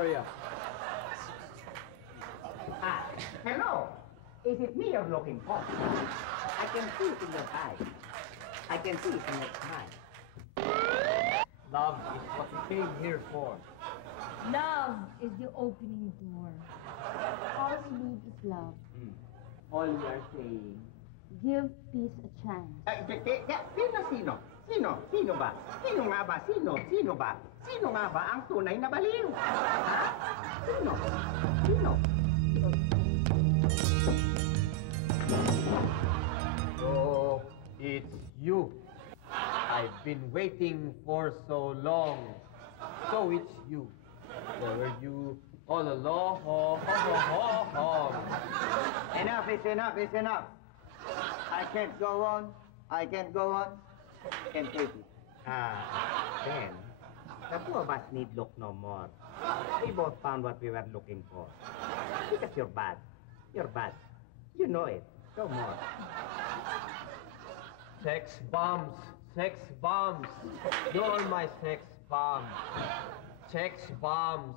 are you? Hello. Is it me you're looking for? I can see it in your eyes. I can see it in your smile. Love is what we came here for. Love is the opening door. All we need is love. All we are saying. Give peace a chance. Sino? Sino ba? Sino nga ba? Sino ba? Sino nga ba ang tunay na baliw? Ha? Sino? Oh, it's you. I've been waiting for so long. So it's you. Where were you all along? Enough is enough. I can't go on. I can't take it. Ben, the two of us need look no more. We both found what we were looking for. Because you're bad. You know it. Go more. Sex bombs. You're my sex bomb. Sex bombs.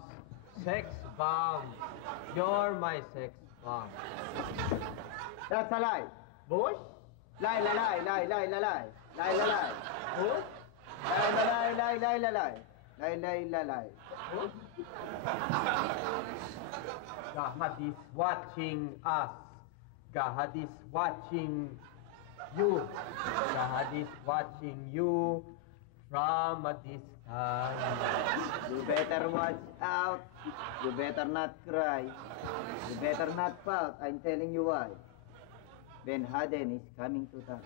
You're my sex bomb. That's a lie. Bush? Lie. Bush? Lie. Bush? God is watching us. God is watching you. God is watching you from a distance. You better watch out. You better not cry. You better not pout. I'm telling you why. Ben Haden is coming to town.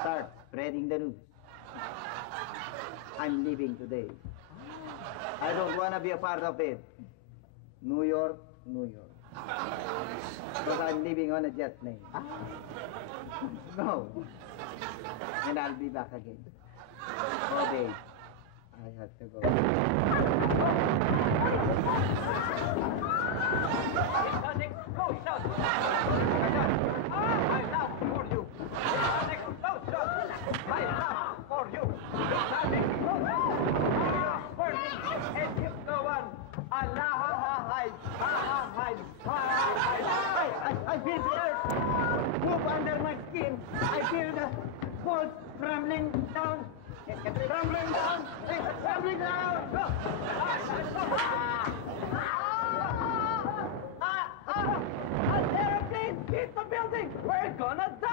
Start spreading the news. I'm leaving today. I don't want to be a part of it. New York. Because I'm living on a jet plane. No. And I'll be back again. Oh, babe. I have to go. It's an explosion! My love for you! It's an explosion! My love for you! It's an explosion! Burning and you no one! Allah, I feel the earth move under my skin. I feel the cold trembling down. Trembling down. An airplane hit the building! We're gonna die!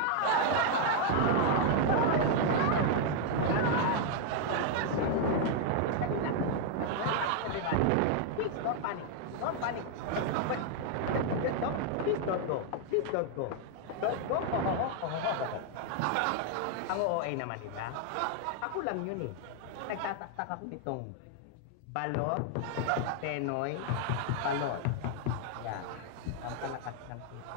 Please don't panic. Please don't go. Ang OA naman nila. Ako lang yun eh. Nagtataktak ako nitong balot, tenoy, balot. Yan. Ang palakas ng puso.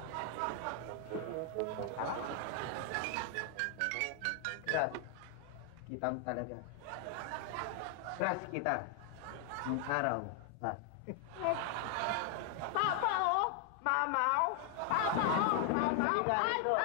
Crush. Kitang talaga. Crush kita. Nung araw pa. Papa, oh! Mama, oh! Papa, oh! Mama, oh!